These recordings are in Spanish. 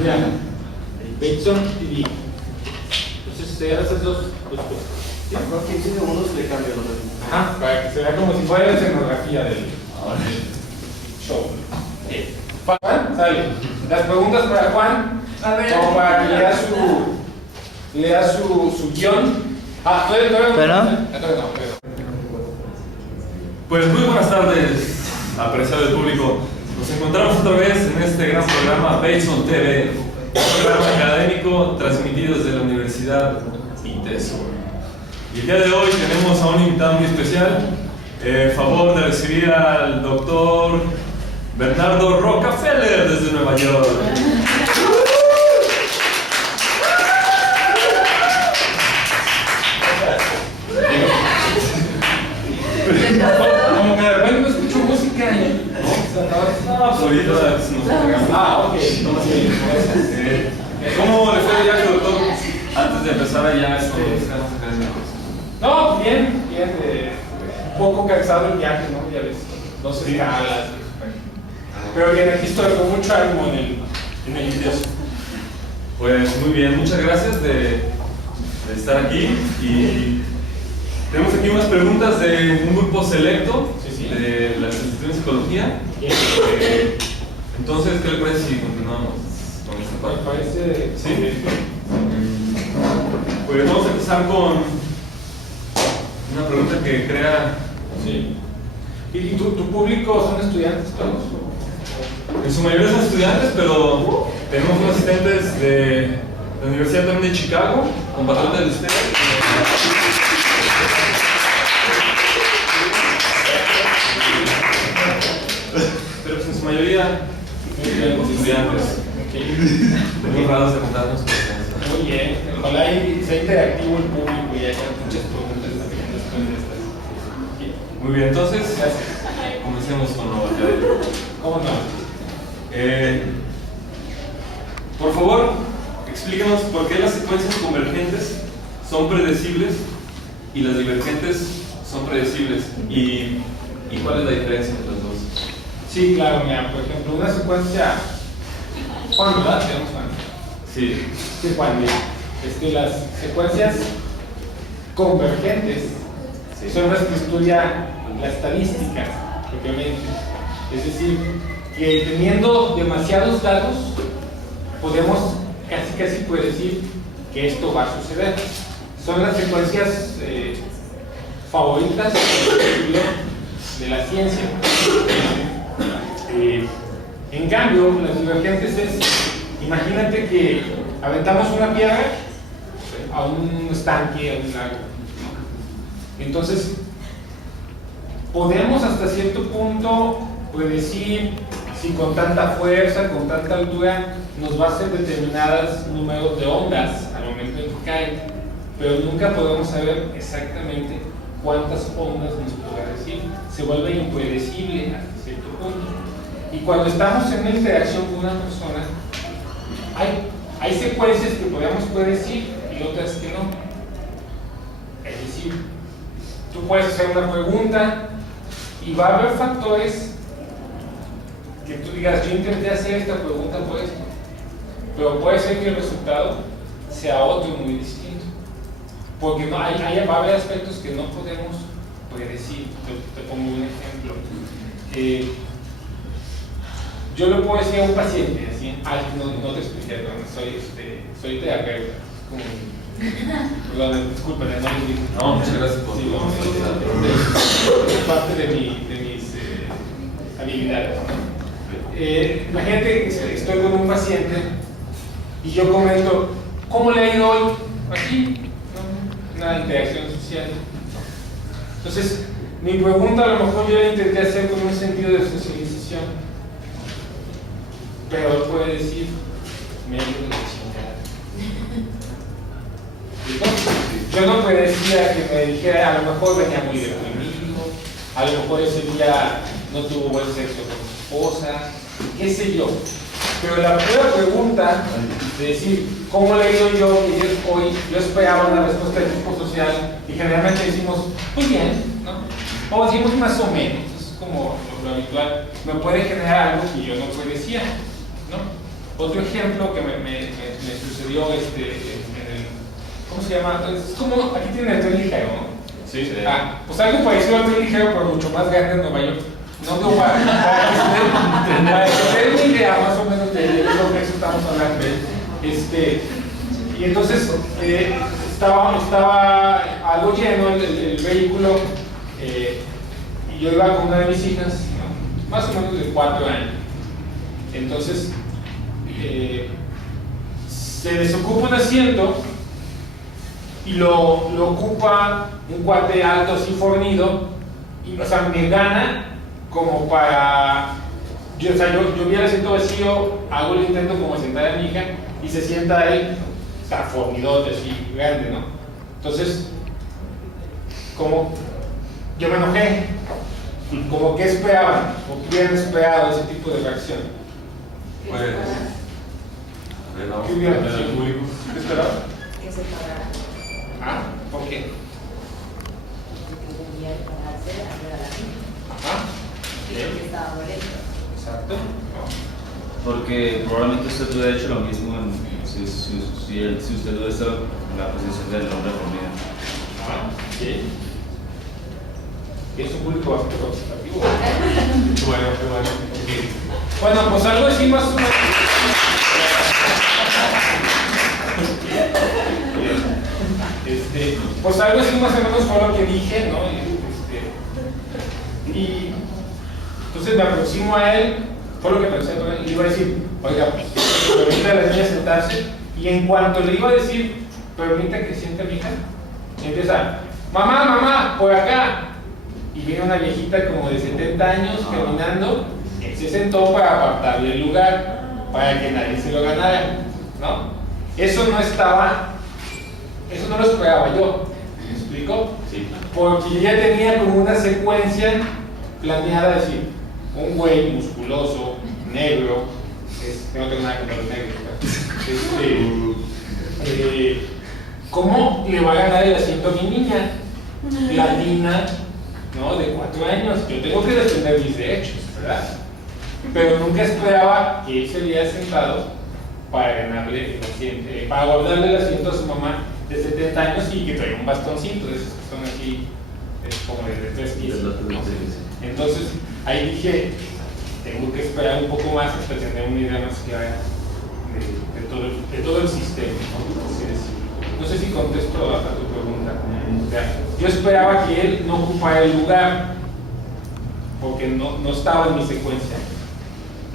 Mira, Bateson TV. Entonces se dan esas dos cosas. ¿Sí? Con 15 segundos le cambio los demás. Ajá, para que se vea como si fuera la escenografía del show. Juan, sale. Las preguntas para Juan, como para que lea su guión. ¿Pero? Pues muy buenas tardes, apreciado del público. Nos encontramos otra vez en este gran programa Bateson TV, un programa académico transmitido desde la Universidad ITESO. Y el día de hoy tenemos a un invitado muy especial. Favor de recibir al doctor Bernardo Rockefeller desde Nueva York. Como que de repente no escucho música y... No, ahorita nos entregamos. Ok. ¿Cómo le fue el viaje, doctor? Antes de empezar allá estos temas académicos. No, bien, un poco cansado el viaje, ¿no? Ya ves, dos escalas. Pero bien, aquí estoy con mucho ánimo en el video. Pues muy bien, muchas gracias de estar aquí. Y tenemos aquí unas preguntas de un grupo selecto de la licenciatura en psicología. Entonces, ¿qué le parece si continuamos con esta parte? Me parece... Sí. Pues vamos a empezar con una pregunta que crea. Sí. ¿Y tu público son estudiantes todos? En su mayoría son estudiantes, pero tenemos unos asistentes de la Universidad también de Chicago, compatriotas de ustedes. Pero pues en su mayoría tenemos estudiantes. Muy raros de contarnos con eso. Muy bien. Ojalá sea interactivo el público y haya muchas preguntas también después de estas. Muy bien, entonces comencemos con lo académico. ¿Cómo no? Por favor, explíquenos por qué las secuencias convergentes son predecibles y las divergentes son predecibles y cuál es la diferencia entre las dos. Sí, claro, mira, por ejemplo, una secuencia. Juan, ¿verdad? Tenemos Juan. Sí. Sí, Juan, mira. Las secuencias convergentes son las que estudia la estadística, propiamente. Es decir, que teniendo demasiados datos, podemos casi predecir que esto va a suceder. Son las secuencias favoritas de la ciencia. En cambio, las divergentes es, imagínate que aventamos una piedra a un estanque, a un lago. Entonces, podemos hasta cierto punto predecir si con tanta fuerza, con tanta altura, nos va a hacer determinados números de ondas al momento en que cae, pero nunca podemos saber exactamente cuántas ondas nos podrá decir. Se vuelve impredecible hasta cierto punto. Y cuando estamos en una interacción con una persona, hay secuencias que podemos predecir y otras que no. Es decir, tú puedes hacer una pregunta y va a haber factores que tú digas, yo intenté hacer esta pregunta por esto, pero puede ser que el resultado sea otro muy distinto, porque no, va a haber aspectos que no podemos predecir. Te pongo un ejemplo. Yo le puedo decir a un paciente, así, no te expliqué, soy terapeuta, como, perdón, disculpen, no lo dije. No, muchas gracias por sí, tu es parte de mis habilidades. Imagínate que estoy con un paciente y yo comento, ¿cómo le ha ido hoy? Aquí, ¿no? Una interacción social. Entonces, mi pregunta a lo mejor yo la intenté hacer con un sentido de socialización, pero él puede decir, me ha ido de chingada. Yo no predecía que me dijera, a lo mejor venía muy deprimido, a lo mejor ese día no tuvo buen sexo con su esposa, qué sé yo. Pero la primera pregunta de decir, ¿cómo le he ido yo? Que hoy yo esperaba una respuesta de tipo social y generalmente decimos, muy bien, ¿no? O decimos más o menos, es como lo habitual. Me puede generar algo que yo no predecía, ¿no? Otro ejemplo que me sucedió en el, ¿cómo se llama? Es como, aquí tienen el tren ligero, ¿no? Sí. Pues algo parecido al tren ligero, pero mucho más grande en Nueva York. No digo para que se den una idea más o menos de lo que eso estamos hablando. Y entonces estaba algo lleno el vehículo, y yo iba con una de mis hijas, ¿no? Más o menos de 4 años. Entonces se desocupa un asiento y lo ocupa un cuate alto así fornido, y o sea, me gana como para yo vi el asiento vacío, hago el intento como sentar a mi hija y se sienta él, está fornidote así, grande, ¿no? Entonces, como yo me enojé, como que esperaban, o que hubieran esperado ese tipo de reacción. Pues, a ver, vamos ¿Qué a hubieran ver al hecho? público. ¿Qué esperaban? Que se parara, Ah, ¿por qué? porque tenía que pararse a ver a la gente, Ajá, y porque estaba molesto. exacto. No. Porque probablemente usted hubiera hecho lo mismo si usted hubiera estado en la posición del hombre fornido. Ah, sí. Es un público bastante representativo. Bueno. Bueno, pues algo así más o menos. Pues algo así más o menos fue lo que dije, ¿no? Y entonces me aproximo a él, fue lo que pensé, ¿no? Y le iba a decir, oiga, pues, permite a la niña sentarse, y en cuanto le iba a decir, permite que siente a mi hija, empieza, mamá, por acá. Y viene una viejita como de 70 años caminando, se sentó para apartarle el lugar, para que nadie se lo ganara, ¿no? Eso no lo esperaba yo, ¿me explico? Sí. Porque yo ya tenía como una secuencia planeada, decir, un güey musculoso, negro, que no tengo nada contra los negros, ¿cómo le va a ganar el asiento a mi niña? Latina, ¿no? De 4 años. Yo tengo que defender mis derechos, ¿verdad? Pero nunca esperaba que él se hubiera sentado para ganarle el asiento, para guardarle el asiento a su mamá de 70 años y que traía un bastoncito, de esos que son así, como de 3 pisos, ¿no? Entonces, ahí dije, tengo que esperar un poco más hasta tener una idea más clara de todo el sistema, ¿no? Así decirlo. No sé si contesto a tu pregunta. O sea, yo esperaba que él no ocupara el lugar, porque no estaba en mi secuencia,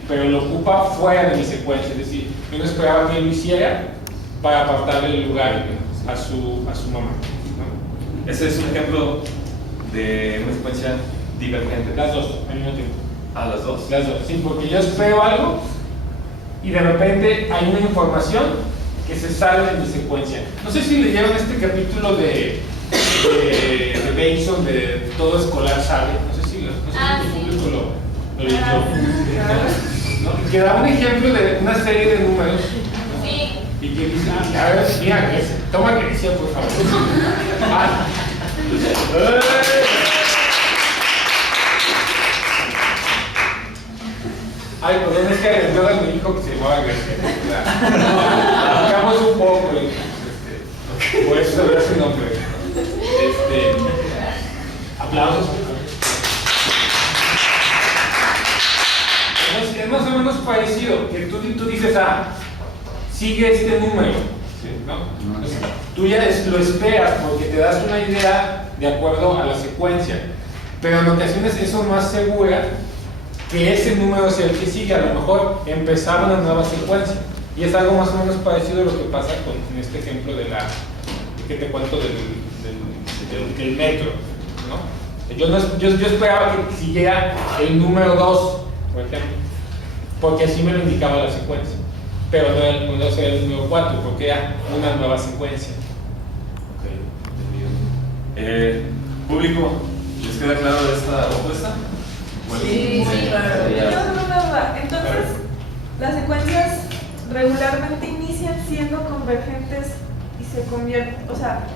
pero lo ocupa fuera de mi secuencia, es decir, yo no esperaba que él lo hiciera para apartarle el lugar a su mamá, ¿no? Ese es un ejemplo de una secuencia divergente. Las dos, al mismo tiempo. Ah, las dos. Las dos, sí, porque yo espero algo y de repente hay una información que se sale de mi secuencia. No sé si leyeron este capítulo de Bateson, de Todo Escolar Sabe. No sé si el público lo leyó. ¿No? Que da un ejemplo de una serie de números. ¿No? Sí. Y que dice, a ver, mira, toma Grecia, por favor. Ay, perdón, es que Arendola me dijo que se llamaba Grecia. Bajamos un poco, por eso sabía su nombre. Aplausos. Es más o menos parecido, que tú dices, sigue este número, ¿no? Entonces, tú ya lo esperas porque te das una idea de acuerdo a la secuencia, pero en ocasiones eso no asegura que ese número sea el que sigue. A lo mejor empezar una nueva secuencia, y es algo más o menos parecido a lo que pasa en este ejemplo que te cuento del metro, ¿no? Yo esperaba que siguiera el número 2, por ejemplo, porque así me lo indicaba la secuencia, pero no era el número 4, porque era una nueva secuencia. Ok, entendido. Público, ¿les queda claro esta propuesta? Sí, claro. Yo tengo una duda. Entonces, las secuencias regularmente inician siendo convergentes y se convierten, o sea,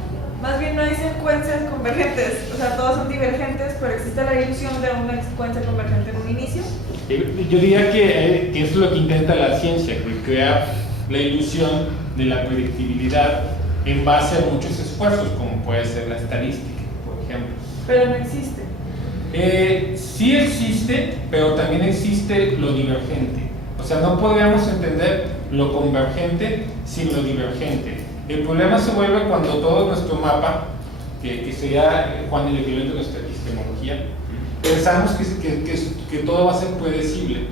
más bien no hay secuencias convergentes, o sea, todas son divergentes, pero existe la ilusión de una secuencia convergente en un inicio. Yo diría que eso es lo que intenta la ciencia, que crear la ilusión de la predictibilidad en base a muchos esfuerzos, como puede ser la estadística, por ejemplo. Pero no existe. Sí existe, pero también existe lo divergente. O sea, no podríamos entender lo convergente sin lo divergente. El problema se vuelve cuando todo nuestro mapa, que sería, Juan, el equivalente de nuestra epistemología, pensamos que todo va a ser predecible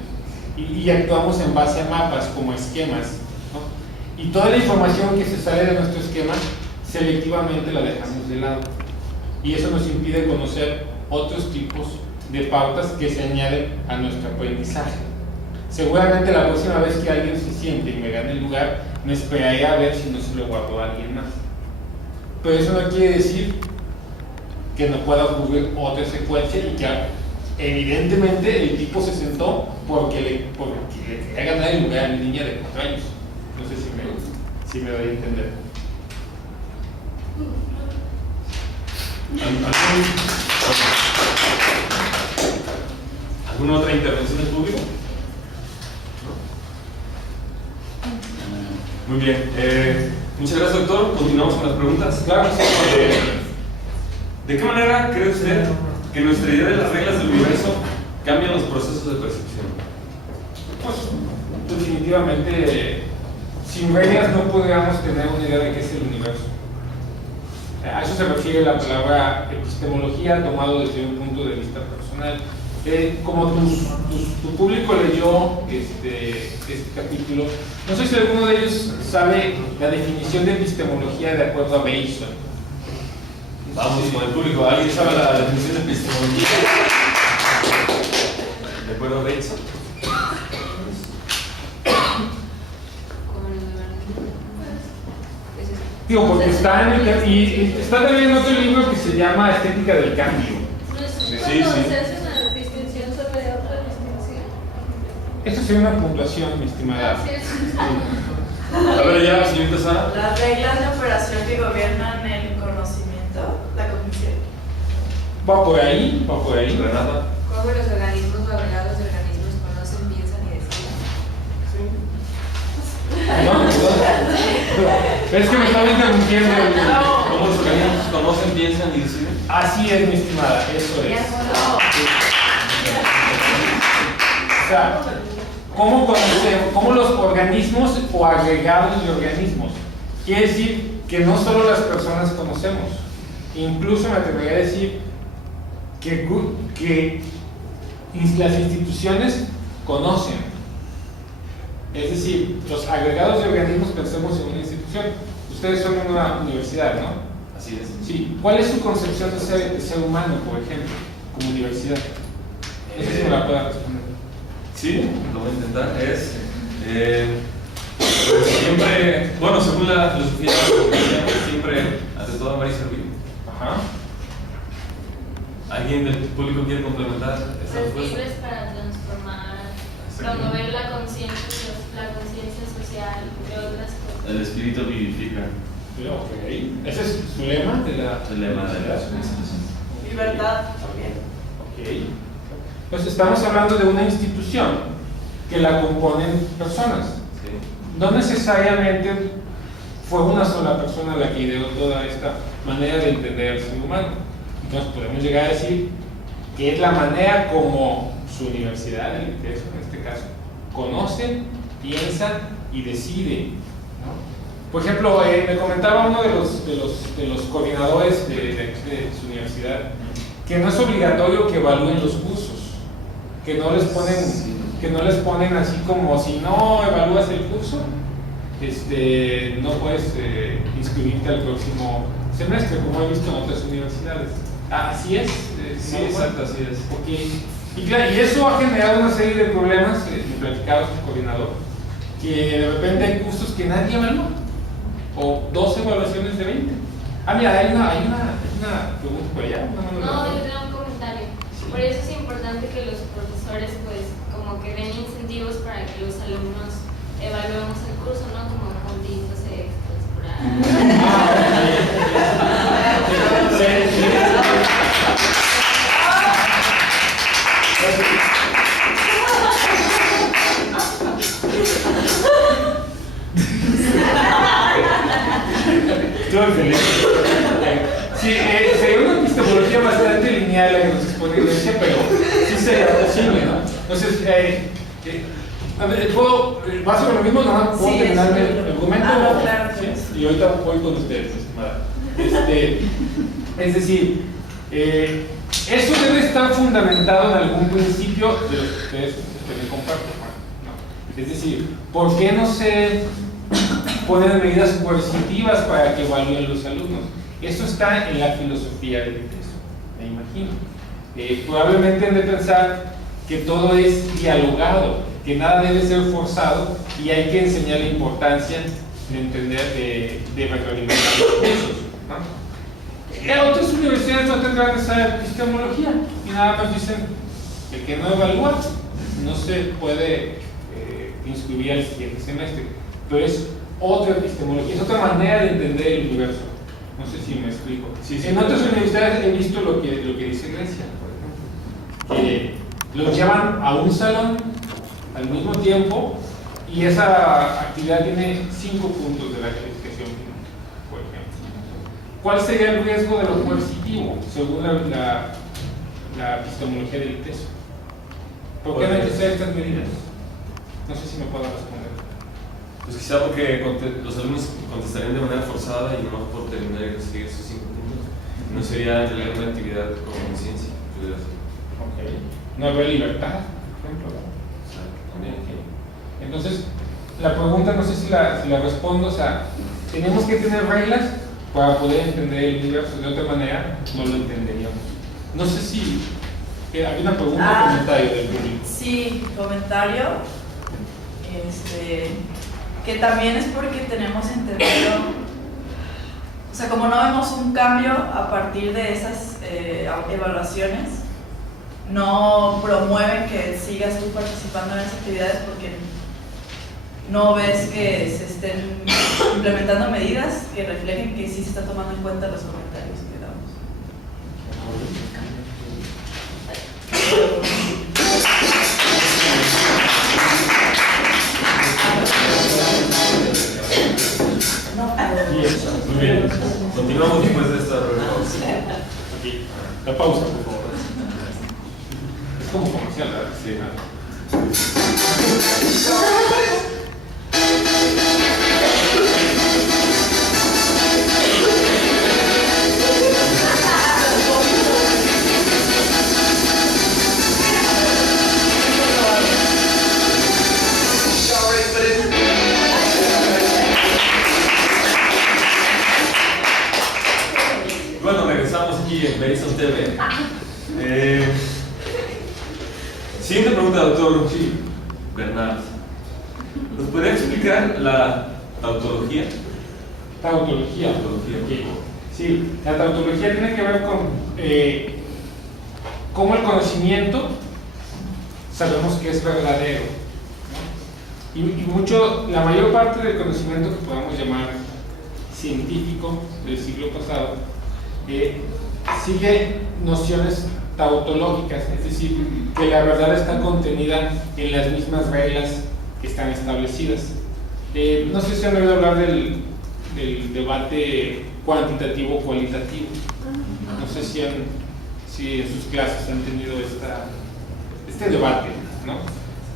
y actuamos en base a mapas como esquemas, ¿no? Y toda la información que se sale de nuestro esquema selectivamente la dejamos de lado y eso nos impide conocer otros tipos de pautas que se añaden a nuestro aprendizaje. Seguramente la próxima vez que alguien se siente y me gane el lugar, me esperaré a ver si no se lo guardó a alguien más. Pero eso no quiere decir que no pueda ocurrir otra secuencia y que evidentemente el tipo se sentó porque le quería ganar el lugar a mi niña de 4 años. No sé si me doy a entender. ¿Alguna otra intervención del público? Muy bien. Muchas gracias, doctor. Continuamos con las preguntas. Claro, sí. ¿De qué manera cree usted que nuestra idea de las reglas del universo cambian los procesos de percepción? Pues definitivamente sin reglas no podríamos tener una idea de qué es el universo. A eso se refiere la palabra epistemología tomado desde un punto de vista personal. Como tu público leyó este capítulo, no sé si alguno de ellos sabe la definición de epistemología de acuerdo a Bateson. Vamos con el público. ¿Alguien sabe la definición de epistemología? ¿De acuerdo a Bateson? Digo, porque está y está también en otro libro que se llama Estética del Cambio. Sí. Esto sería una puntuación, mi estimada. A ver, ya, señorita Sara. Las reglas de operación que gobiernan el conocimiento, la cognición. Va por ahí. Renata. ¿Cómo los organismos o agregados de organismos conocen, piensan y deciden? No. Es que me estaba interrumpiendo. ¿Cómo los organismos conocen, piensan y deciden? Así es, mi estimada, eso es. O sea, ¿cómo los organismos o agregados de organismos? Quiere decir que no solo las personas conocemos, incluso me atrevería a decir que las instituciones conocen. Es decir, los agregados de organismos pensemos en una institución. Ustedes son una universidad, ¿no? Así es. Sí. ¿Cuál es su concepción de ser humano, por ejemplo, como universidad? No sé si me la pueda responder. Sí, lo voy a intentar. Es siempre, bueno, según la filosofía de la cognición, siempre ante todo amar y servir. Ajá. ¿Alguien del público quiere complementar esta respuesta? Sensibles para transformar, promover la conciencia social, entre otras cosas. El espíritu vivifica. Ok. Ese es su lema de la institución. Libertad también. Ok. Pues estamos hablando de una institución que la componen personas. Sí. No necesariamente fue una sola persona la que ideó toda esta manera de entender al ser humano. Entonces podemos llegar a decir que es la manera como su universidad, el ITESO en este caso, conoce, piensa y decide, ¿no? Por ejemplo, me comentaba uno de los coordinadores de su universidad que no es obligatorio que evalúen los cursos, que no les ponen así como si no evalúas el curso, no puedes inscribirte al próximo semestre, como he visto en otras universidades. Así es. Sí, exacto, así es. Okay. Y claro, y eso ha generado una serie de problemas, me platicaba este coordinador, que de repente hay cursos que nadie evalúa, o 2 evaluaciones de 20. Mira, hay una pregunta por allá. No, yo tengo un comentario. Por eso es importante que los profesores, pues, como que den incentivos para que los alumnos evaluemos el curso, ¿no? Como puntitos extras por ahí. Estuvo excelente. Sí, sería una epistemología bastante lineal la que nos expone Grecia, pero sí sería posible, ¿no? Entonces, a ver, ¿va sobre lo mismo? ¿No? ¿Puedo Sí, terminar es el argumento? no, claro. ¿Sí? Y ahorita voy con ustedes, estimada. Es decir, eso debe estar fundamentado en algún principio de los que ustedes me comparten. ¿No? Es decir, ¿por qué no se ponen medidas coercitivas para que evalúen los alumnos? Eso está en la filosofía del texto, me imagino. Probablemente han de pensar que todo es dialogado, que nada debe ser forzado y hay que enseñar la importancia de entender, de retroalimentar los cursos, ¿no? Otras universidades no tendrán esa epistemología y nada más dicen el que no evalúa no se puede inscribir al siguiente semestre, pero es otra epistemología, es otra manera de entender el universo. No sé si me explico. Sí, en otras universidades he visto lo que dice Grecia, por ejemplo, que los llevan a un salón al mismo tiempo y esa actividad tiene 5 puntos de la calificación final, por ejemplo. ¿Cuál sería el riesgo de lo coercitivo según la epistemología del texto? ¿Por qué no hay que hacer estas medidas? No sé si me puedo responder. Pues quizá porque los alumnos contestarían de manera forzada y no por terminar y recibir esos 5 puntos. No sería en realidad una actividad con conciencia. Okay. No habría libertad, por ejemplo. Okay. Entonces, la pregunta no sé si la respondo, o sea, tenemos que tener reglas para poder entender el universo, de otra manera no lo entenderíamos. No sé si hay una pregunta o comentario del público. Sí, comentario. Que también es porque tenemos entendido, o sea, como no vemos un cambio a partir de esas evaluaciones, no promueven que sigas tú participando en esas actividades porque no ves que se estén implementando medidas que reflejen que sí se están tomando en cuenta los comentarios que damos. Muy bien. Continuamos después de esta reunión. Aquí, la pausa, por favor. Es como comercial, ¿verdad? Sí. Bueno, regresamos aquí en Verizon TV. Siguiente pregunta, doctor Bernal. ¿Nos podría explicar la tautología? Tautología. Okay. Sí, la tautología tiene que ver con cómo el conocimiento sabemos que es verdadero, ¿no? Y la mayor parte del conocimiento que podamos llamar científico del siglo pasado sigue nociones tautológicas, es decir, que la verdad está contenida en las mismas reglas que están establecidas. No sé si han oído hablar del debate cuantitativo-cualitativo. No sé si en sus clases han tenido este debate, ¿no?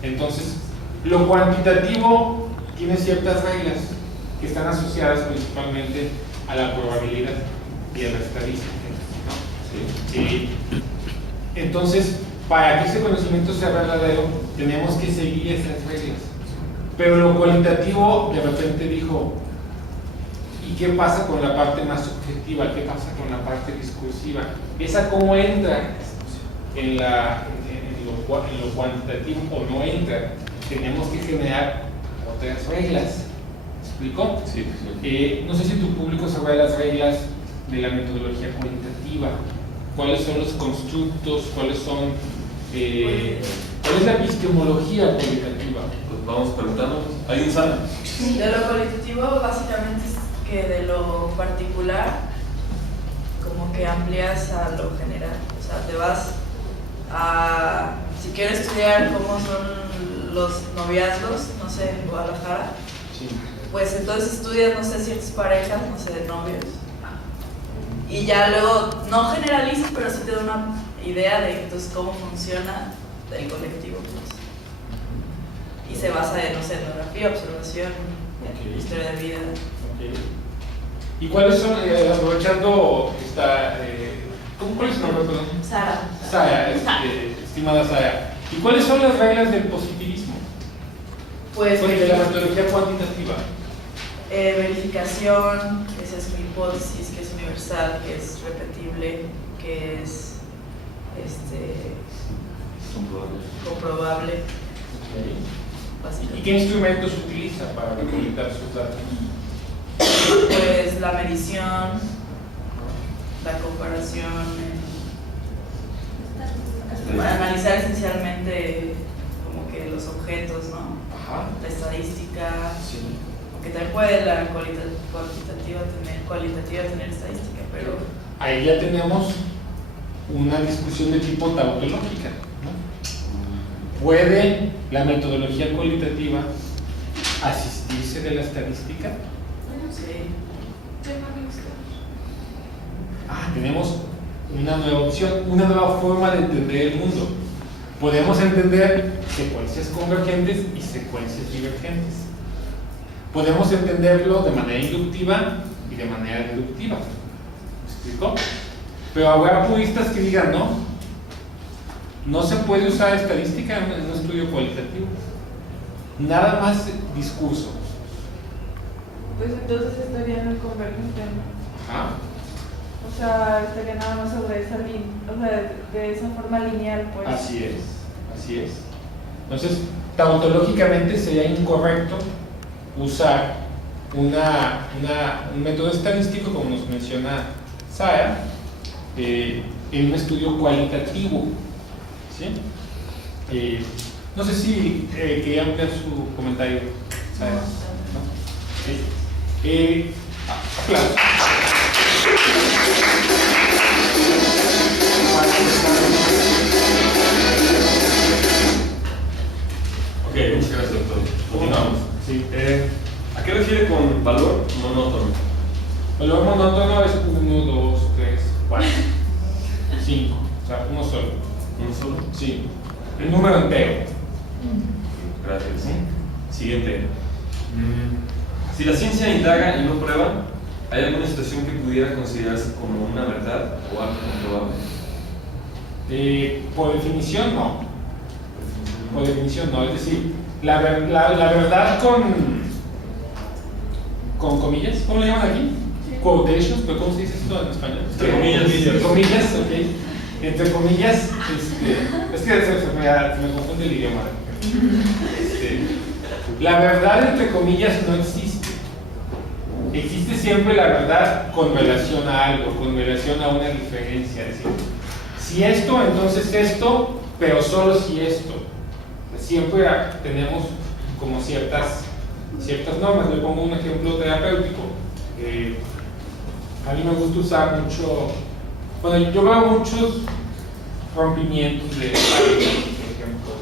Entonces, lo cuantitativo tiene ciertas reglas que están asociadas principalmente a la probabilidad y a la estadística, ¿no? Sí. Entonces, para que ese conocimiento sea verdadero, tenemos que seguir esas reglas. Pero lo cualitativo de repente dijo, ¿y qué pasa con la parte más subjetiva? ¿Qué pasa con la parte discursiva? ¿Esa cómo entra en lo cuantitativo o no entra? Tenemos que generar otras reglas. ¿Me explico? Sí. No sé si tu público sabe las reglas de la metodología cualitativa. ¿Cuáles son los constructos? ¿Cuál es la epistemología cualitativa? Pues vamos preguntándonos. ¿Alguien sabe? De lo cualitativo básicamente es que de lo particular como que amplías a lo general, o sea, te vas a, si quieres estudiar cómo son los noviazgos, no sé, en Guadalajara, Sí. pues entonces estudias, no sé, ciertas parejas, no sé, de novios. Y ya luego, no generalizas, pero sí te da una idea de entonces cómo funciona el colectivo. Pues. Y se basa en, no sé, etnografía, observación, historia de vida. ¿Y cuáles son, aprovechando esta, ¿cuál es su nombre, perdón? Sara, estimada Sara. ¿Y cuáles son las reglas del positivismo? Pues de la metodología cuantitativa. Verificación, esa es mi hipótesis, que es universal, que es repetible, que es comprobable. ¿Y qué instrumentos utiliza para recolectar sus datos? Pues la medición, la comparación, para analizar esencialmente como que los objetos, ¿no? Ajá. La estadística, Sí. aunque también puede la cualitativa tener estadística, pero Ahí ya tenemos una discusión de tipo tautológica, ¿no? ¿Puede la metodología cualitativa asistirse de la estadística? sí. Tenemos una nueva opción, una nueva forma de entender el mundo. Podemos entender secuencias convergentes y secuencias divergentes. Podemos entenderlo de manera inductiva y de manera deductiva. ¿Me explico? Pero habrá puristas que digan, no se puede usar estadística en un estudio cualitativo. Nada más discurso. Pues entonces estaría en el convergente, ¿no? Ajá. O sea, estaría nada más sobre esa línea, o sea, de esa forma lineal, pues. Así es. Entonces, tautológicamente sería incorrecto usar un método estadístico, como nos menciona Sara, en un estudio cualitativo. ¿Sí? No sé si quería ampliar su comentario, Sara. ¿No? Sí. Aplausos. Ok, muchas gracias, doctor. Continuamos. Sí. ¿A qué refiere con valor monótono? Valor monótono es 1, 2, 3, 4, 5. O sea, uno solo. ¿Uno solo? Sí. El número entero. Gracias. Siguiente. Si la ciencia indaga y no prueba, ¿hay alguna situación que pudiera considerarse como una verdad o algo comprobable? Por definición, no. Por definición, no. Es decir, la verdad con comillas, ¿cómo le llaman aquí? Quotations, pero ¿cómo se dice esto en español? Entre comillas. Entre comillas, ok. Entre comillas, es que se me confunde el idioma. La verdad, entre comillas, no existe. Existe siempre la verdad con relación a algo, con relación a una diferencia. Es decir, si esto, entonces esto, pero solo si esto. Siempre tenemos como ciertas normas. Le pongo un ejemplo terapéutico. A mí me gusta usar mucho, bueno, yo veo muchos rompimientos de parejas, por ejemplo,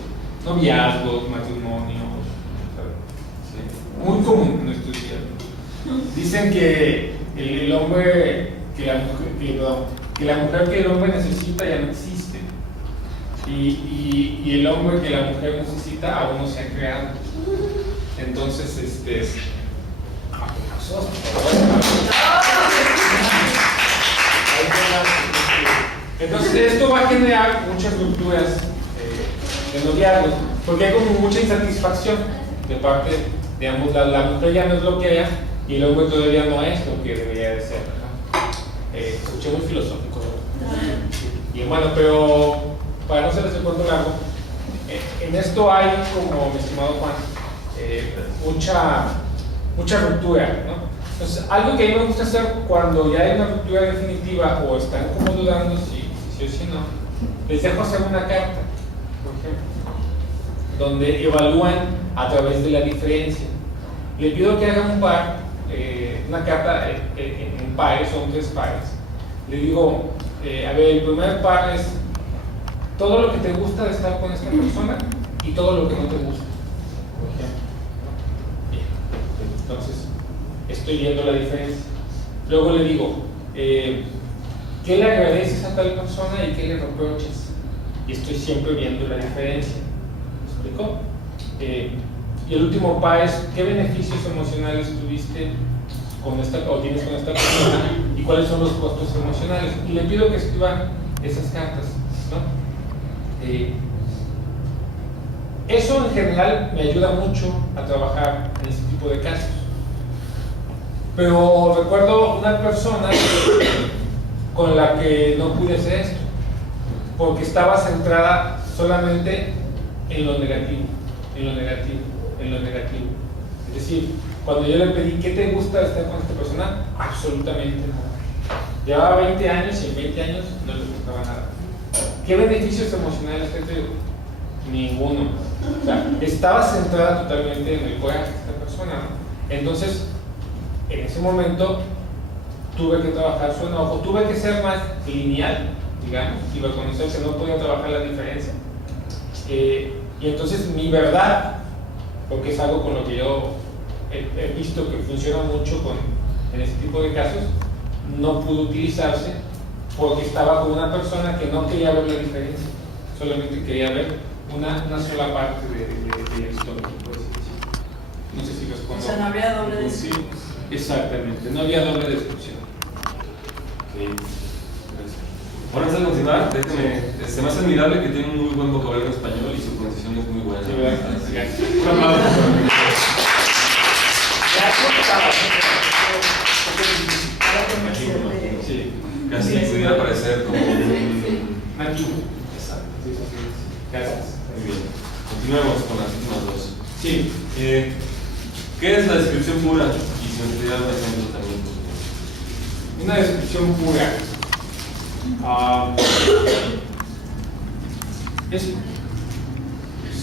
noviazgos, matrimonios, muy común en nuestros días. Dicen que el hombre, que la mujer que el hombre necesita ya no existe. Y el hombre que la mujer necesita aún no se ha creado. Entonces, aplausos, por favor. Entonces, esto va a generar muchas rupturas de noviazgos, porque hay como mucha insatisfacción de parte de ambos lados. La mujer ya no es lo que era y el hombre todavía no es lo que debería de ser. Escuché muy filosófico. Y bueno, pero para no hacerles el cuento largo, en esto hay, como mi estimado Juan, mucha ruptura, ¿no? Entonces, algo que a mí me gusta hacer cuando ya hay una ruptura definitiva o están como dudando si sí o si no, les dejo hacer una carta, por ejemplo, donde evalúan a través de la diferencia. Les pido que hagan una carta en pares, son 3 pares. Les digo, a ver, el primer par es todo lo que te gusta de estar con esta persona y todo lo que no te gusta, por ejemplo. Bien. Entonces, estoy viendo la diferencia. Luego le digo, ¿qué le agradeces a tal persona y qué le reprochas? Y estoy siempre viendo la diferencia. ¿Me explico? Y el último pa es, ¿qué beneficios emocionales tuviste con esta, o tienes con esta persona y cuáles son los costos emocionales? Y le pido que escriba esas cartas, ¿no? Eso en general me ayuda mucho a trabajar en este tipo de casos. Pero recuerdo una persona con la que no pude hacer esto, porque estaba centrada solamente en lo negativo, en lo negativo, en lo negativo. Es decir, cuando yo le pedí, ¿qué te gusta estar con esta persona? Absolutamente nada. Llevaba 20 años y en 20 años no le gustaba nada. ¿Qué beneficios emocionales te dio? Ninguno. O sea, estaba centrada totalmente en el coraje de esta persona, ¿no? Entonces, en ese momento, tuve que trabajar su enojo, tuve que ser más lineal, digamos, y reconocer que no podía trabajar la diferencia. Y entonces, mi verdad, porque es algo con lo que yo he visto que funciona mucho en este tipo de casos, no pudo utilizarse porque estaba con una persona que no quería ver la diferencia, solamente quería ver una sola parte de la historia. No sé si respondo. O sea, no habría doble descripción. Sí, exactamente, no había doble descripción. Ok, gracias. Ahora, antes de continuar, déjeme, se me hace admirable que tiene un muy buen vocabulario en español y su pronunciación es muy buena. Sí, ¿verdad? Gracias. Un aplauso. Sí. Casi pudiera parecer como un... Nativo. Exacto. Sí, sí, sí. Gracias. Muy bien. Continuemos con las últimas dos. Sí. ¿Qué es la descripción pura? Y si nos pudiera dar un ejemplo también, por favor. Una descripción pura.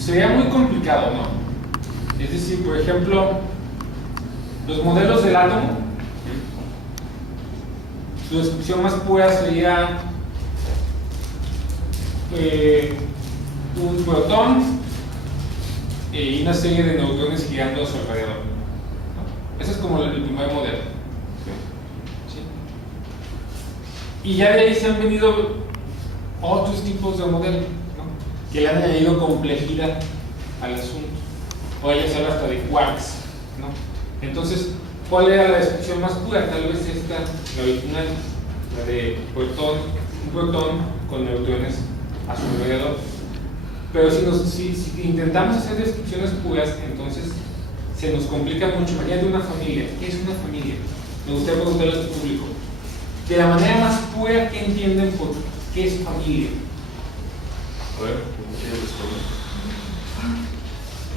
Sería muy complicado, ¿no? Es decir, por ejemplo, los modelos del átomo, su descripción más pura sería un protón y una serie de neutrones girando a su alrededor, ¿no? Ese es como el primer modelo. ¿Sí? Y ya de ahí se han venido otros tipos de modelos, ¿no? Que le han añadido complejidad al asunto. O ya se habla hasta de quarks, ¿no? Entonces, ¿cuál era la descripción más pura? Tal vez esta, la original, la de un protón con neutrones a su alrededor. Pero si intentamos hacer descripciones puras, entonces se nos complica mucho. Imagínate una familia. ¿Qué es una familia? Me gustaría preguntarle a tu público. De la manera más pura, ¿qué entienden por qué es familia? A ver, ¿quién responde?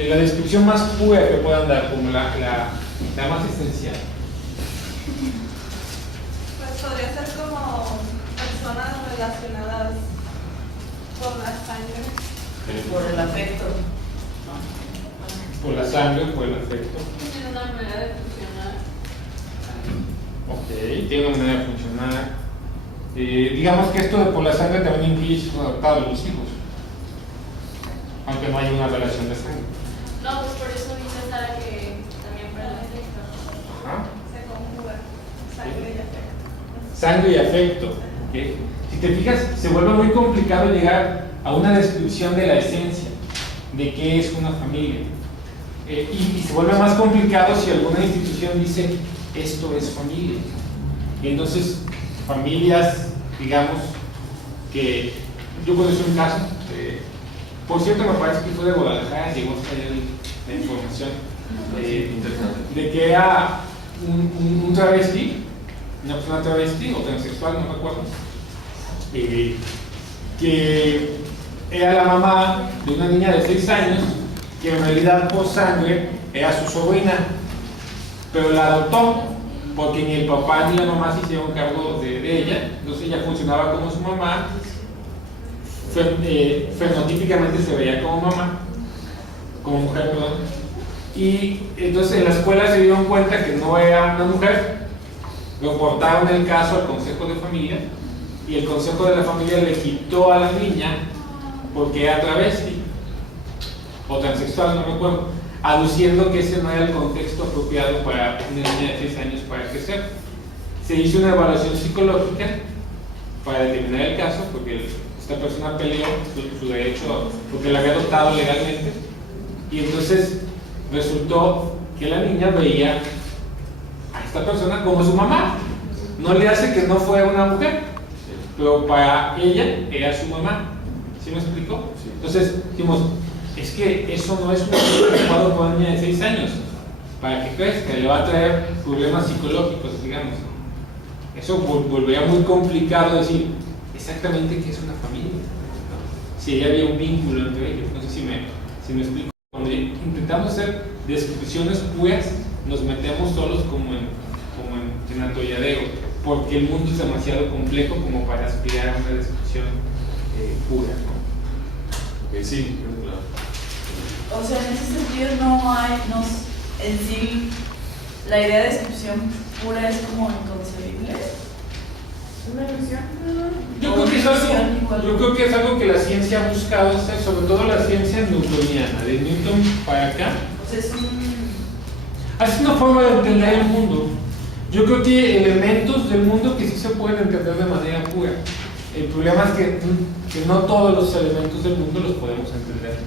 La descripción más pura que puedan dar, como la más esencial. Pues podría ser como personas relacionadas por la sangre. Por el afecto. Por la sangre, por el afecto. Tiene una manera de funcionar. Ok, tiene una manera de funcionar. Digamos que esto de por la sangre también incluye hijos adoptados, los hijos. Aunque no haya una relación de sangre. No, pues por eso dice Sara que también para el afecto. Ajá. Se conjuga sangre y afecto. Sangre y afecto. ¿Okay? Si te fijas, se vuelve muy complicado llegar a una descripción de la esencia de qué es una familia. Y se vuelve más complicado si alguna institución dice esto es familia. Y entonces, familias, digamos, que yo conocí un caso, por cierto, me parece que fue de Guadalajara, llegó hasta allá la información de que era un travesti, una persona travesti o transexual, no me acuerdo, que era la mamá de una niña de 6 años que en realidad por sangre era su sobrina, pero la adoptó porque ni el papá ni la mamá se hicieron cargo de ella. Entonces ella funcionaba como su mamá, fenotípicamente se veía como mamá, como mujer, perdón. Y entonces en la escuela se dieron cuenta que no era una mujer, reportaron el caso al consejo de familia y el consejo de la familia le quitó a la niña porque era travesti o transexual, no me acuerdo. aduciendo que ese no era el contexto apropiado para una niña de 6 años para crecer. Se hizo una evaluación psicológica para determinar el caso, porque esta persona peleó su derecho, porque la había adoptado legalmente, y entonces resultó que la niña veía a esta persona como su mamá. No le hace que no fuera una mujer, pero para ella era su mamá. ¿Sí me explicó? Entonces dijimos, es que eso no es un adecuado para una niña de 6 años. Para que crezca, le va a traer problemas psicológicos, digamos. Eso volvería muy complicado decir exactamente qué es una familia, ¿no? Si ya había un vínculo entre ellos. No sé si me explico. Cuando intentamos hacer descripciones puras, nos metemos solos como en atolladero, porque el mundo es demasiado complejo como para aspirar a una descripción pura, ¿no? Sí, claro. O sea, en ese sentido no hay, en sí, la idea de descripción pura es como inconcebible. Una ilusión. Yo creo que es algo que la ciencia ha buscado hacer, sobre todo la ciencia newtoniana, de Newton para acá. O sea, Es una forma de entender el mundo. Yo creo que hay elementos del mundo que sí se pueden entender de manera pura. El problema es que no todos los elementos del mundo los podemos entender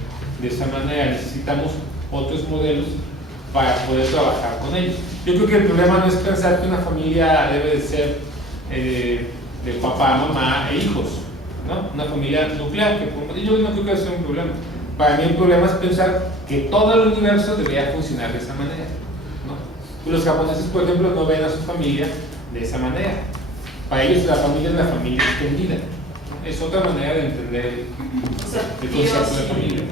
de esa manera. Necesitamos otros modelos para poder trabajar con ellos. Yo creo que el problema no es pensar que una familia debe de ser de papá, mamá e hijos, ¿no? Una familia nuclear. Yo no creo que sea un problema. Para mí el problema es pensar que todo el universo debería funcionar de esa manera, ¿no? Los japoneses, por ejemplo, no ven a su familia de esa manera. Para ellos la familia es la familia extendida, ¿no? Es otra manera de entender el concepto de familia.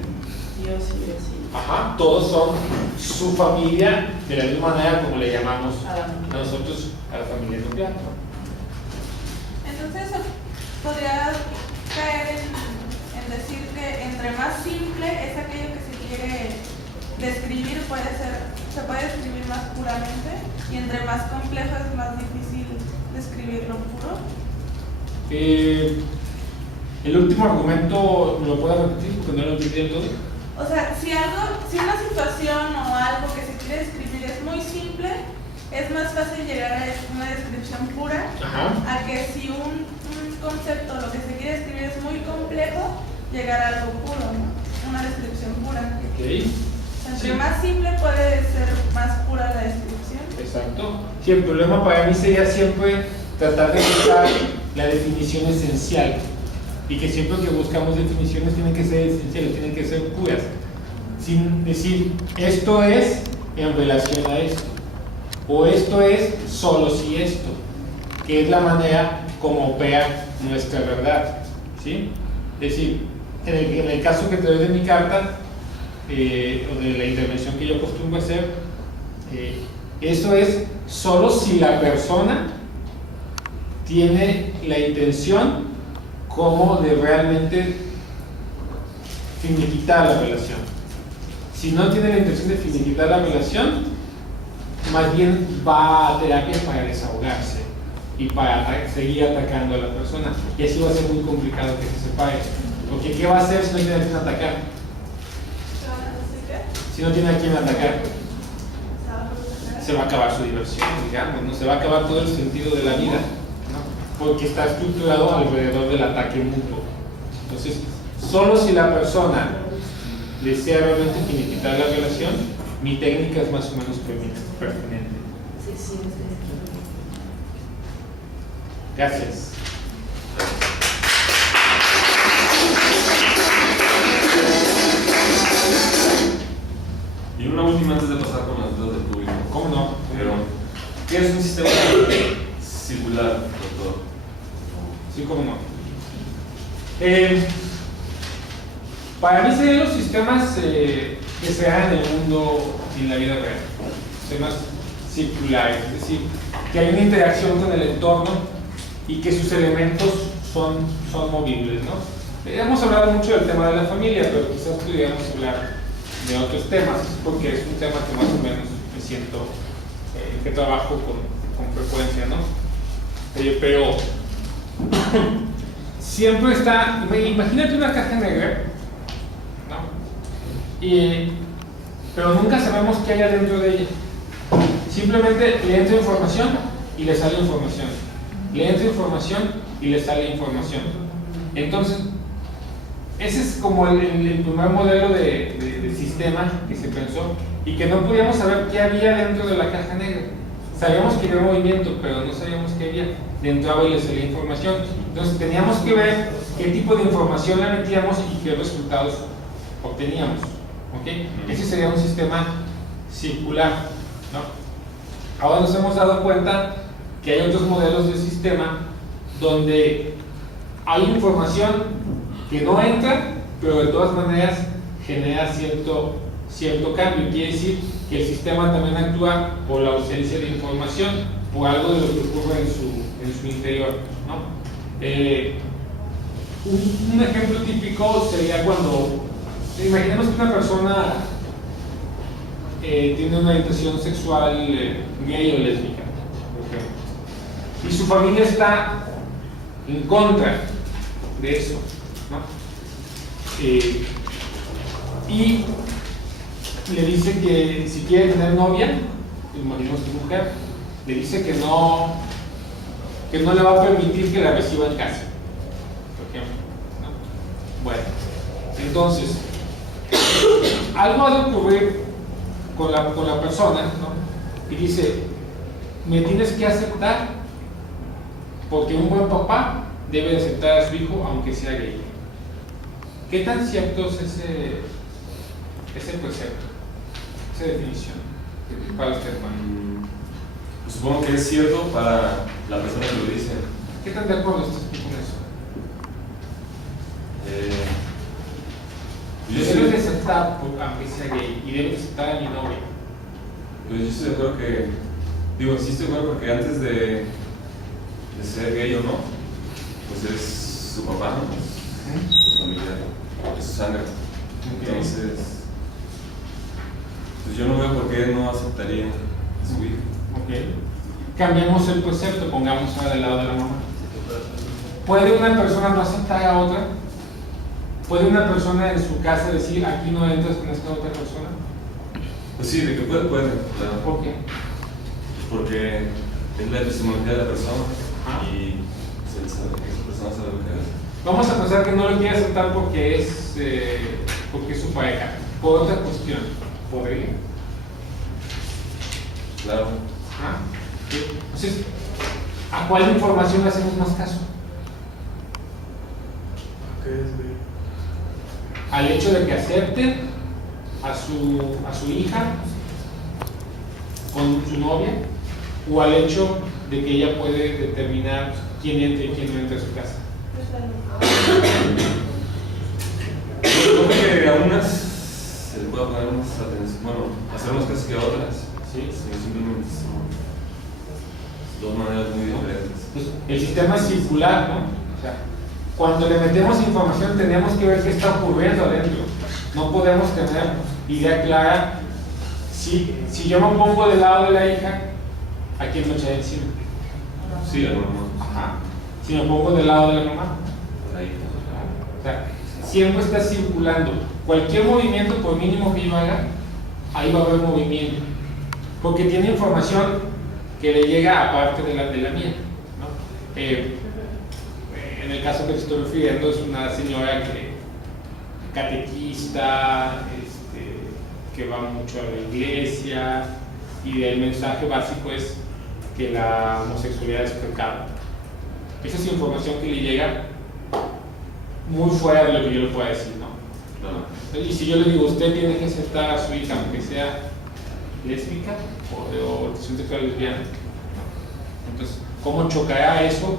Dios y Dios. Ajá, todos son su familia de la misma manera como le llamamos A nosotros a la familia nuclear, ¿no? Entonces podría caer en decir que entre más simple es aquello que se quiere describir, se puede describir más puramente, y entre más complejo es más difícil describirlo puro. El último argumento, ¿me lo puedes repetir? Porque no lo entendí del todo. O sea, si una situación o algo que se quiere describir es muy simple, es más fácil llegar a una descripción pura. Ajá. A que si un concepto, lo que se quiere describir es muy complejo, llegar a algo puro, ¿no? Una descripción pura. Ok. Entre Sí. más simple puede ser más pura la descripción. Exacto. Sí, el problema para mí sería siempre tratar de buscar la definición esencial. Y que siempre que buscamos definiciones tienen que ser esenciales, tienen que ser puras. Sin decir, esto es en relación a esto. O esto es solo si esto. Que es la manera como opera nuestra verdad. ¿Sí? Es decir, en el caso que te doy de mi carta, o de la intervención que yo acostumbro a hacer, eso es solo si la persona tiene la intención como de realmente finiquitar la relación. Si no tiene la intención de finiquitar la relación, más bien va a terapia para desahogarse y para seguir atacando a la persona, y así va a ser muy complicado que se separe, porque ¿qué va a hacer si no tiene a quién atacar? Si no tiene a quién atacar, se va a acabar su diversión, digamos, ¿no? Se va a acabar todo el sentido de la vida, ¿no? Porque está estructurado alrededor del ataque mutuo. Entonces, solo si la persona desea realmente finiquitar la relación, mi técnica es más o menos pertinente. Sí. Gracias. Y una última antes de pasar con las dudas del público. ¿Cómo no? Pero, ¿qué es un sistema circular, doctor? Sí, cómo no. Para mí serían los sistemas que se dan en el mundo y en la vida real. Sistemas circulares, es decir, que hay una interacción con el entorno y que sus elementos son movibles, ¿no? Hemos hablado mucho del tema de la familia, pero quizás pudiéramos hablar de otros temas, porque es un tema que más o menos me siento que trabajo con frecuencia, ¿no? Pero siempre está, imagínate una caja negra, ¿no? Y pero nunca sabemos qué hay adentro de ella. Simplemente le entra información y le sale información. Le entra información y le sale información. Entonces, ese es como el primer modelo de sistema que se pensó y que no podíamos saber qué había dentro de la caja negra. Sabíamos que había movimiento, pero no sabíamos qué había. Le entraba y le salía información. Entonces teníamos que ver qué tipo de información le metíamos y qué resultados obteníamos. ¿Okay? Ese sería un sistema circular, ¿no? Ahora nos hemos dado cuenta que hay otros modelos de sistema donde hay información que no entra, pero de todas maneras genera cierto cambio. Quiere decir que el sistema también actúa por la ausencia de información, por algo de lo que ocurre en su interior, ¿no? Un ejemplo típico sería cuando imaginemos que una persona tiene una orientación sexual gay o lésbica, por ejemplo, y su familia está en contra de eso, ¿no? Y le dice que si quiere tener novia, imaginemos que es mujer, le dice que no le va a permitir que la reciba en casa, por ejemplo, ¿no? Bueno, entonces algo ha de ocurrir con la persona, ¿no? Y dice, me tienes que aceptar porque un buen papá debe de aceptar a su hijo aunque sea gay. ¿Qué tan cierto es ese precepto, esa definición para usted, Juan? Pues supongo que es cierto para la persona que lo dice. ¿Qué tan de acuerdo estás con eso? Yo Debes de aceptar aunque sea gay y debes de aceptar a mi novia. Pues yo estoy de acuerdo que, sí estoy de acuerdo porque antes de ser gay o no, pues es su papá, ¿no? Su familia, es su sangre. Entonces, pues yo no veo por qué no aceptaría a su hijo. Okay. Cambiamos el precepto, pongamos ahora del lado de la mamá. ¿Puede una persona no aceptar a otra? ¿Puede una persona en su casa decir, aquí no entras con esta otra persona? Pues sí, de que puede, claro. ¿Por qué? Porque es la epistemología de la persona y esa persona sabe lo que hace. Vamos a pensar que no lo quiere aceptar porque es su pareja. Por otra cuestión, ¿podría? Claro. Entonces, ¿a cuál información le hacemos más caso? ¿Al hecho de que acepten a su hija con su novia? ¿O al hecho de que ella puede determinar quién entra y quién no entra a su casa? Yo creo que a unas se le puede poner más atención, hacer más caso que a otras. Sí. Simplemente son dos maneras muy diferentes. Pues, el sistema es circular, ¿no? O sea, cuando le metemos información tenemos que ver qué está ocurriendo adentro. No podemos tener idea clara. Si yo me pongo del lado de la hija, ¿a quién me echaré encima? Sí, a lo mejor. Ajá. Si me pongo del lado de la mamá, Ahí. o sea, siempre está circulando. Cualquier movimiento, por mínimo que yo haga, ahí va a haber movimiento. Porque tiene información que le llega aparte de la mía, ¿no? En el caso que te estoy refiriendo es una señora catequista, que va mucho a la iglesia, y el mensaje básico es que la homosexualidad es pecado. Esa es información que le llega muy fuera de lo que yo le pueda decir, ¿no? Y si yo le digo, usted tiene que aceptar a su hija, aunque sea lésbica o de orientación sexual lesbiana, ¿no? Entonces, ¿cómo chocará eso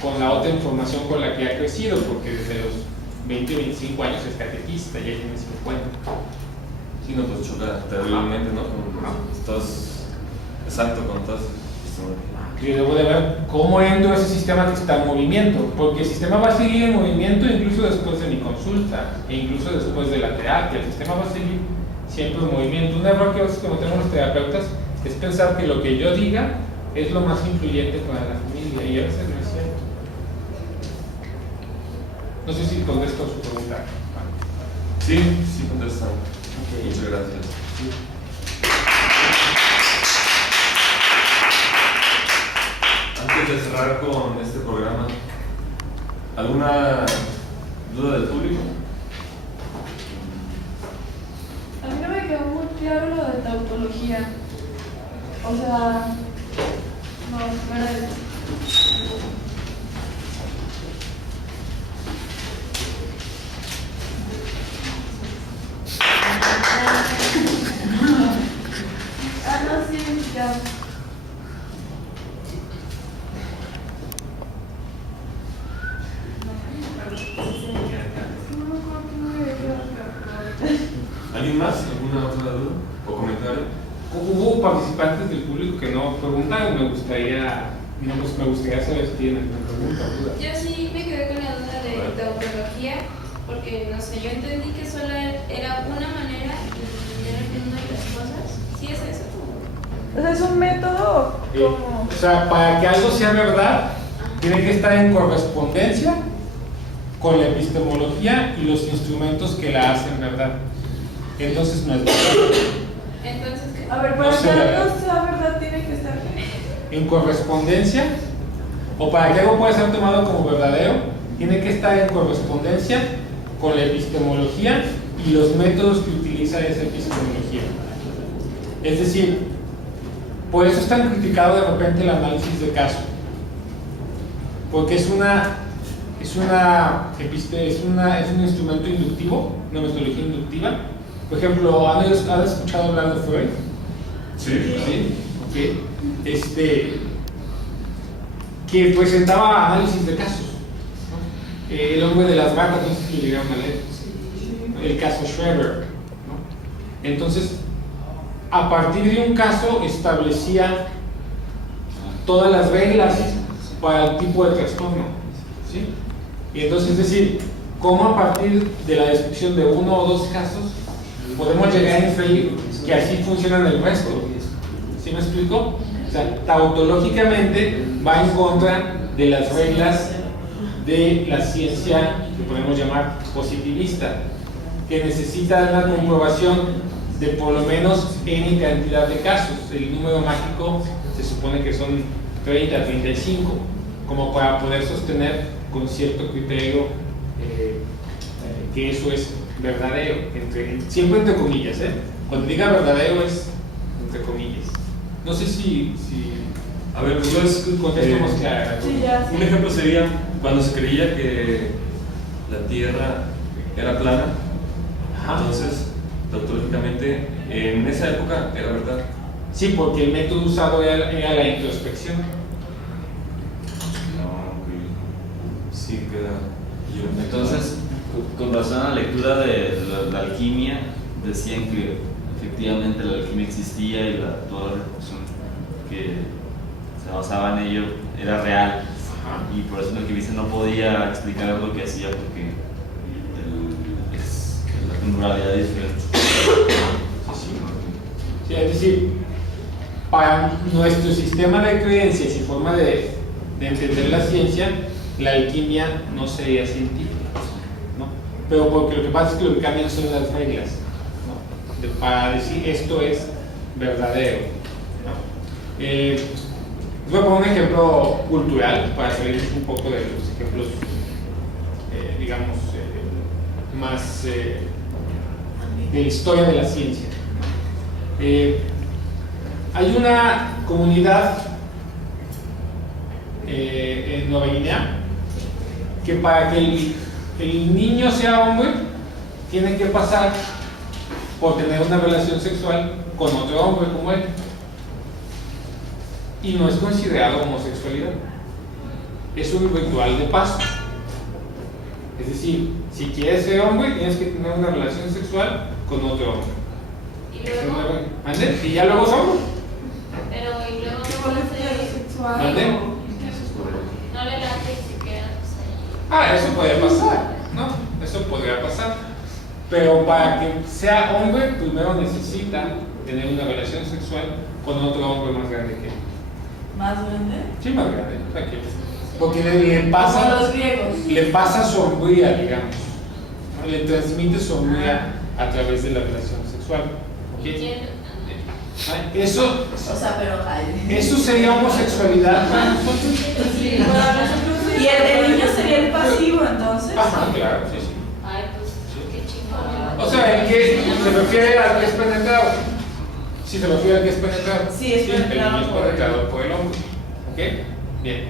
con la otra información con la que ha crecido? Porque desde los 20 o 25 años es catequista, ya tiene 50. Sí, no, pues choca terriblemente, ¿no? Exacto, con todas. Yo debo de ver cómo entro a ese sistema que está en movimiento, porque el sistema va a seguir en movimiento incluso después de mi consulta e incluso después de la terapia. El sistema va a seguir siempre en movimiento. Un error que a veces cometemos los terapeutas es pensar que lo que yo diga es lo más influyente para la familia, y a veces no es cierto. No sé si contesto su pregunta. Sí, contestan. Okay. Muchas gracias. Antes de cerrar con este programa, ¿alguna duda del público? A mí no me quedó muy claro lo de tautología. O sea, no era eso. No, sí, ya. ¿Alguien más? ¿Alguna otra duda o comentario? Hubo participantes del público que no preguntaron, me gustaría saber si tienen alguna pregunta o duda. Yo sí me quedé con la duda de tautología, porque no sé, yo entendí que solo era una manera de entender el mundo de las cosas. ¿Sí es eso? O sea, es un método como... O sea, para que algo sea verdad, tiene que estar en correspondencia con la epistemología y los instrumentos que la hacen verdad. Entonces no es verdad. Entonces, ¿qué? A ver, para No sé, que algo sea verdad tiene que estar... En correspondencia, o para que algo pueda ser tomado como verdadero, tiene que estar en correspondencia con la epistemología y los métodos que utiliza esa epistemología. Es decir, por eso es tan criticado de repente el análisis de caso, porque es un instrumento inductivo, una metodología inductiva. Por ejemplo, ¿han escuchado hablar de Freud? Sí. ¿Sí? Okay. Que presentaba análisis de casos, ¿no? El hombre de las ratas, no sé si lo llegaron a leer, el caso Schreber, ¿no? Entonces, a partir de un caso establecía todas las reglas para el tipo de trastorno, ¿sí? Y entonces, es decir, cómo a partir de la descripción de uno o dos casos podemos llegar a inferir que así funcionan el resto. ¿Sí me explico? O sea, tautológicamente va en contra de las reglas de la ciencia que podemos llamar positivista, que necesita una comprobación de por lo menos n cantidad de casos. El número mágico se supone que son 30, 35, como para poder sostener con cierto criterio que eso es verdadero, siempre entre comillas, ¿eh? Cuando diga verdadero es entre comillas. No sé si A ver, pues contestamos clara. Sí, ya. un ejemplo sería cuando se creía que la Tierra era plana. Ajá. Entonces, tautológicamente, en esa época era verdad. Sí, porque el método usado era la introspección. No, sí queda. Entonces, con razón a la lectura de la alquimia, decían que efectivamente la alquimia existía y toda la revolución que se basaba en ello era real. Y por eso el alquimista no podía explicar lo que hacía porque la temporalidad es diferente. Sí, es decir, para nuestro sistema de creencias y forma de entender la ciencia, la alquimia no sería científica, ¿no? Pero porque lo que pasa es que lo que cambian son las reglas, ¿no? Para decir esto es verdadero, ¿no? Voy a poner un ejemplo cultural para salir un poco de los ejemplos, digamos, más de historia de la ciencia. Hay una comunidad en Nueva Guinea que para que el niño sea hombre tiene que pasar por tener una relación sexual con otro hombre como él, y no es considerado homosexualidad, es un ritual de paso. Es decir, si quieres ser hombre tienes que tener una relación sexual con otro hombre. Y luego, ¿Mande? Y ya luego somos. pero y luego ¿Cuál no es el se, sexual? ¿Mande? no le late y se queda pues, ahí. Ah, eso puede pasar, ¿no? Eso podría pasar. Pero para que sea hombre, primero necesita tener una relación sexual con otro hombre más grande que él. ¿Más grande? Sí, más grande, tranquilo. Porque le Como pasa, los griegos. le pasa sombría, digamos, ¿no? Le transmite sombría a través de la relación sexual. ¿Ok? Entiendo. Eso, O sea, pero ay. eso sería homosexualidad. Sí, para nosotros Y el niño sería el pasivo, entonces. Ajá, claro, sí, sí. Ay, pues qué chingón. O sea, el que se refiere al que es penetrado. Si se refiere al que es penetrado. Sí, es penetrado el niño por es penetrado por el hombre. ¿Ok? Bien.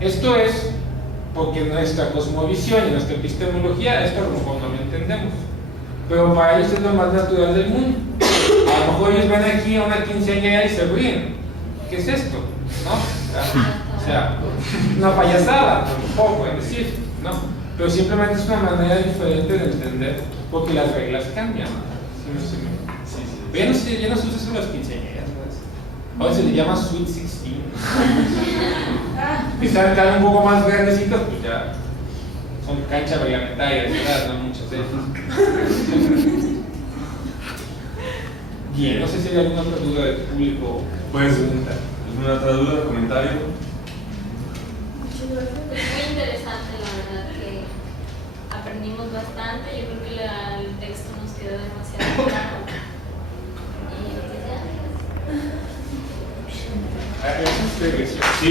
Esto es porque nuestra cosmovisión y nuestra epistemología, esto a lo mejor no lo entendemos. Pero para ellos es lo más natural del mundo. A lo mejor ellos ven aquí a una quinceañera y se ríen. ¿Qué es esto? ¿No? O sea, una payasada, tampoco, es decir, ¿no? Pero simplemente es una manera diferente de entender porque las reglas cambian. Ya no se usa eso en las quinceañeras, ¿no? Ahora se le llama Sweet 16. Que están cada un poco más grandecitos, pues ya son cancha reglamentaria, ¿verdad? No muchos de ellos. Bien, no sé si hay alguna otra duda del público. Pues, ¿alguna otra duda, comentario? Es muy interesante, la verdad, que aprendimos bastante. Yo creo que el texto nos quedó demasiado claro. Y pues ya. Eso es regresión. Sí.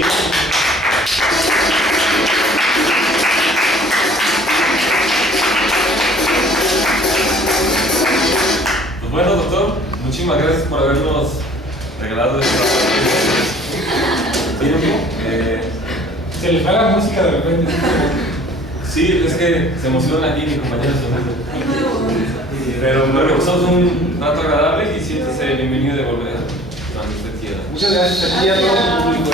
Pues bueno, doctor, muchísimas gracias por habernos regalado este tiempo. Se les va la música de repente. Sí, es que se emociona aquí mi compañero de sonido. Pero bueno, pasamos un rato agradable y siéntese bienvenido de volver cuando usted quiera. Muchas gracias a ti y a todo el público.